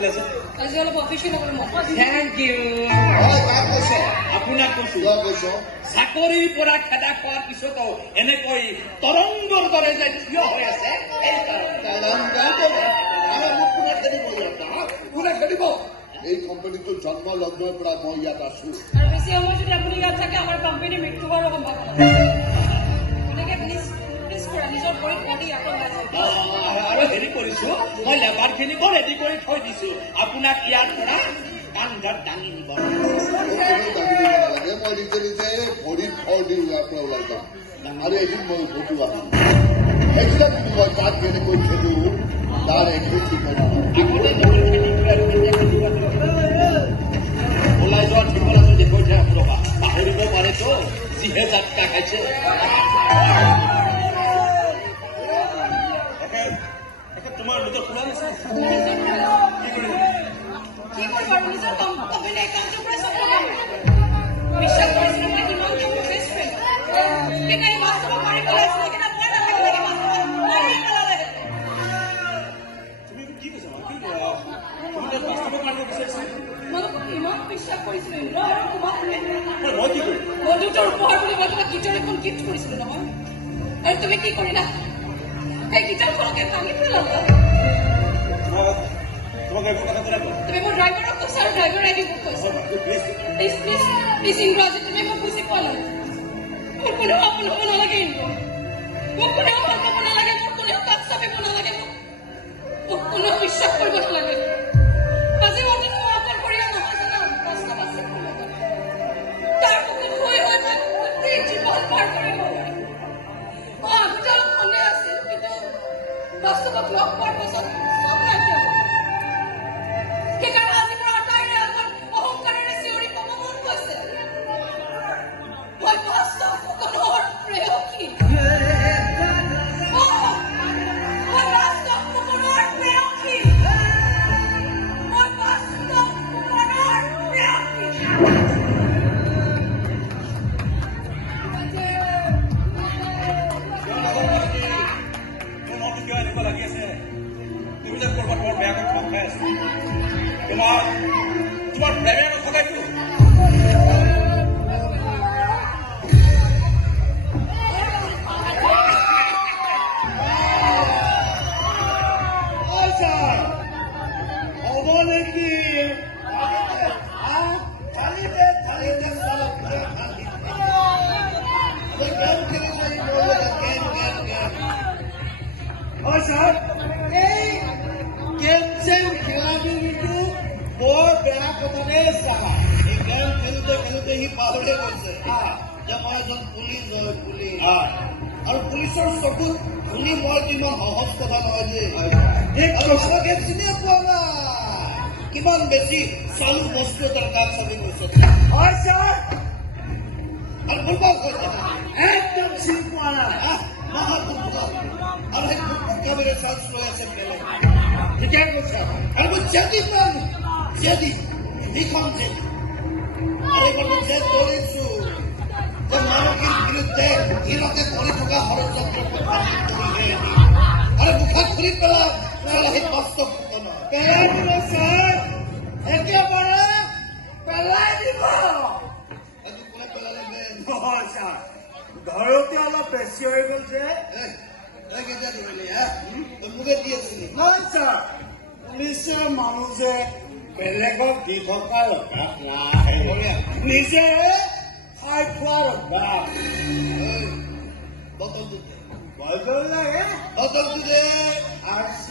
আছিল আছে আজি অলপ অফিচিয়েল হ'ব মই থ্যাংক ইউ কাক কৈছে আপোনাক কৈছো কৈছো চাকৰিৰ পৰা খেদা খোৱাৰ পিছতো এনেকৈ তৰংগৰ দৰে যে থিয় হৈ আছে এই কোনে খেদিব ইয়াত কোনে খেদিব এই কোম্পানীটোৰ জন্ম লগ্নৰ পৰা মই ইয়াত আছো আৰু বেছি সময় যদি আপুনি ইয়াত থাকে আমাৰ কোম্পানী মৃত্যু হোৱাৰ সম্ভাৱনা গতিকে প্লিজ নিজৰ ভৰিত বান্ধি আৰু হেৰি কৰিছো মই লেবাৰখিনিকো ৰেডি কৰি থৈ দিছো আপোনাক ইয়াৰ পৰা কান্ধত দাঙি নিব নালাগে মই নিজে নিজে ভৰিত ফৰ দি ইয়াৰ পৰা ওলাই যাম আৰু এদিন মই উভতি আহিম সেইদিনা কিন্তু মই তাত কেনেকৈ খেলো তাৰ একো ঠিকনা ওলাই যোৱাৰ ঠিকনাটো দেখুৱাইছে ৰবা পাহৰিব পাৰেতো যিহে যাত্ৰা খাইছে তোমাৰ লোকে শুনা নাছিল কি কৰিব আৰু নিজৰ কোম্পানী একাউণ্টৰ পৰা চব বিশ্বাস কৰিছিলো মই কিমান মোৰ বেষ্ট ফ্ৰেণ্ড কিন্তু এই মাছটো মাৰি পেলাইছিলে কিন্তু মই নাথাকিলে এই মাছটো মাৰি পেলালে তুমি কি কৈছা তুমি বাস্তৱত মাৰিব বিচাৰিছা মই ইমান বিশ্বাস কৰিছিলো আৰু তোমাক মই কি কৰিম বন্ধুত্বৰ উপহাৰ বুলি মই তোমাক গীটাৰ এখন গিফ্ট কৰিছিলো নহয় আৰু তুমি কি কৰিলা এই গীটাৰখনকে ভাঙি পেলালা তোমাক একো কথা ক'লা তুমি মোৰ ড্ৰাইভাৰক কৈছা আৰু ড্ৰাইভাৰ আইডি মোক কৈছা প্লিজ ইন্দ্ৰাজি তুমি মোক বুজি পোৱা নাই মোৰ কোনেও আপোন হ'ব নালাগে ইন্দ্ৰ মোক কোনেও ভাল পাব নালাগে মোৰ কোনেও কাষ চাপিব নালাগে মোক কোনেও বিশ্বাস কৰিব নালাগে আজি মোৰ দিন মই অকলশৰীয়া নহয় জানা কষ্ট আছে তাৰ বহুত হৈ মই গোটেই জীৱন পাৰ কৰিব নোৱাৰিম ভিতৰত সন্দেহ আছিল কিন্তু বাস্তৱত লগ পোৱাৰ পাছত চব নাইকিয়া সেইকাৰণে আজি মোৰ আটাইৰে আগত অহংকাৰেৰে চিঞৰি ক'ব মন গৈছে মই বাস্তৱ ফুকনৰ প্ৰেয়সী মই বাস্তৱ ফুকনৰ প্ৰেয়সী মই বাস্তৱ ফুকনৰ প্ৰেয়সী এনেকুৱা লাগি আছে তুমি যে কৰবাত বৰ বেয়াকৈ খাপ খাই আছা তোমাৰ প্ৰেমে নথকাইতো হ'ব নেকি হয় ছাৰ এই গেম চেম খেলাটো কিন্তু বৰ বেয়া কথা দেই ছাৰ এই গেম খেলোতে খেলোতে সি পাহৰিয়ে গৈছে যে মই এজন পুলিচ হয় পুলিচ আৰু পুলিচৰ চকুত শুনি মই ইমান সহজ কথা নহয় যে চিনিয়ে পোৱা নাই কিমান বেছি চালু বস্তু তাৰ গাত চাবি গৈছে হয় ছাৰ আৰু ভুলবাও কৈছে একদম চিনি পোৱা নাই আৰু সেই ভুলভাৱে চান্স লৈ আছে বেলেগ ঠিকে কৈছে আৰু জেদি পাম জেদি লিখন জেদি আৰু এইবাৰ যে কৰিছো যে মানৱীৰ বিৰুদ্ধে হিৰকে কৰি থকা ষড়যন্ত্ৰ আৰু মুখত ঘূৰি পেলাই সেই বাস্তৱ পেলাই দিব ছাৰ একেবাৰে পেলাই দিব আজি কোনে পেলালে নহয় ছাৰ ঘৰতে অলপ বেছি হৈ গ'ল যে কেতিয়া ধৰিলি মোকে দি আছিলি নহয় ছাৰ পুলিচে মানুহ যে বেলেগক দি থকাৰ অভ্যাস নাই নিজে খাই খোৱাৰ অভ্যাস বটলটো লাগে বটলটো দে RC